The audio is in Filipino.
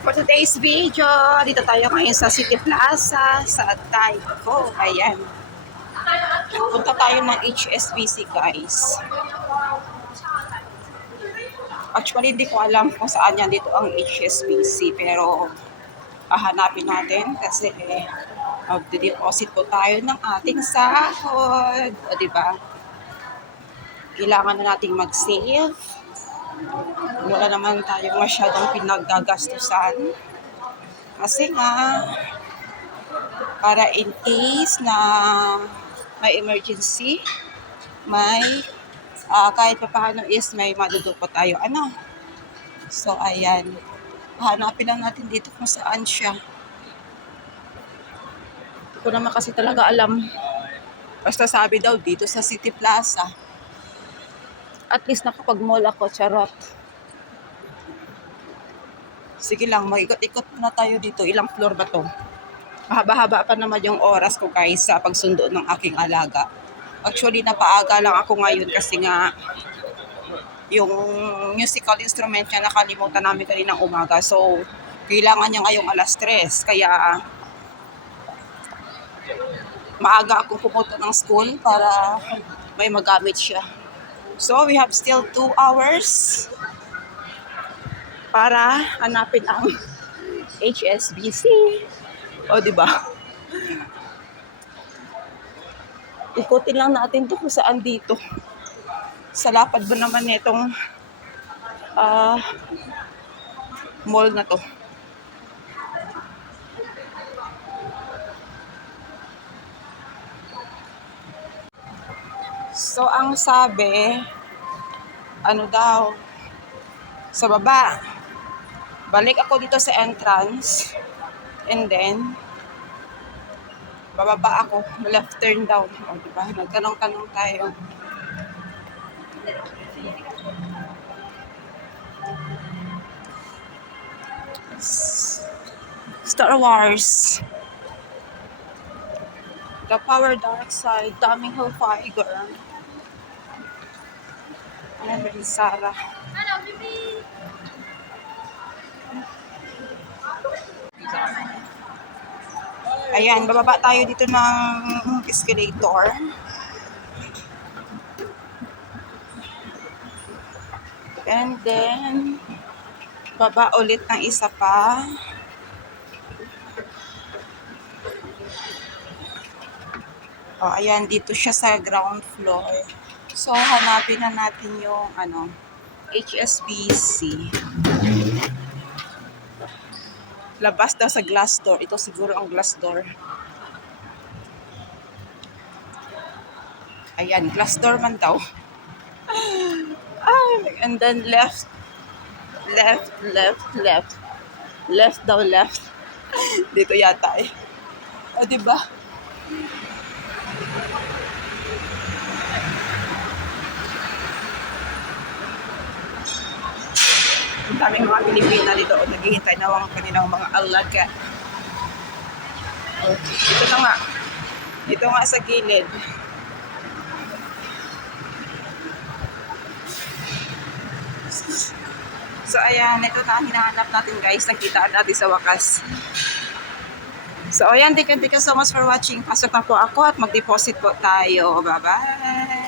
For today's video, dito tayo ngayon sa City Plaza sa Taiko. Ayan. Punta tayo ng HSBC, guys. Actually, hindi ko alam kung saan yan dito ang HSBC, pero hahanapin natin kasi magde-deposit po tayo ng ating sahod. O, diba? Kailangan na nating mag-save. Wala naman tayo masyadong pinagdagastusan. Kasi nga, para in case na may emergency, may kahit pa paano is may madudukot tayo. So, ayan. Hanapin lang natin dito kung saan siya. Hindi ko naman kasi talaga alam. Basta sabi daw dito sa City Plaza. At least nakapag-mall ako, charot. Sige lang, mag-ikot-ikot muna tayo dito. Ilang floor ba to? Mahaba-haba pa naman yung oras ko, guys, sa pagsundo ng aking alaga. Actually, napaaga lang ako ngayon kasi nga yung musical instrument niya nakalimutan namin kaninang umaga. So, kailangan niya ngayong alas 3. Kaya, maaga akong pumunta ng school para may magamit siya. So, we have still 2 hours para hanapin ang HSBC. O, diba? Ikutin lang natin to kung saan dito. Sa lapad ba naman itong mall na to. So, ang sabi, sa baba. Balik ako dito sa entrance. And then, bababa ako. Left turn down. O, diba? Nagtanong-tanong tayo. Star Wars. The Power Dark Side. Daming Hellfire. Ayan, may Sarah. Ayan, bababa tayo dito ng escalator. And then, baba ulit ng isa pa. Oh, ayan, dito siya sa ground floor. So, hanapin na natin yung HSBC. Labas daw sa glass door. Ito siguro ang glass door. Ayan, glass door man daw. And then left. Left daw, left. Dito yata eh. O, diba? Ang daming mga Pilipina dito o naghihintay na ang kanilang mga alaga. Ito na nga. Dito nga sa gilid. So, ayan. Ito na ang hinahanap natin, guys. Nakita natin sa wakas. So, ayan. Thank you so much for watching. Pasok na po ako at mag-deposit po tayo. Bye-bye!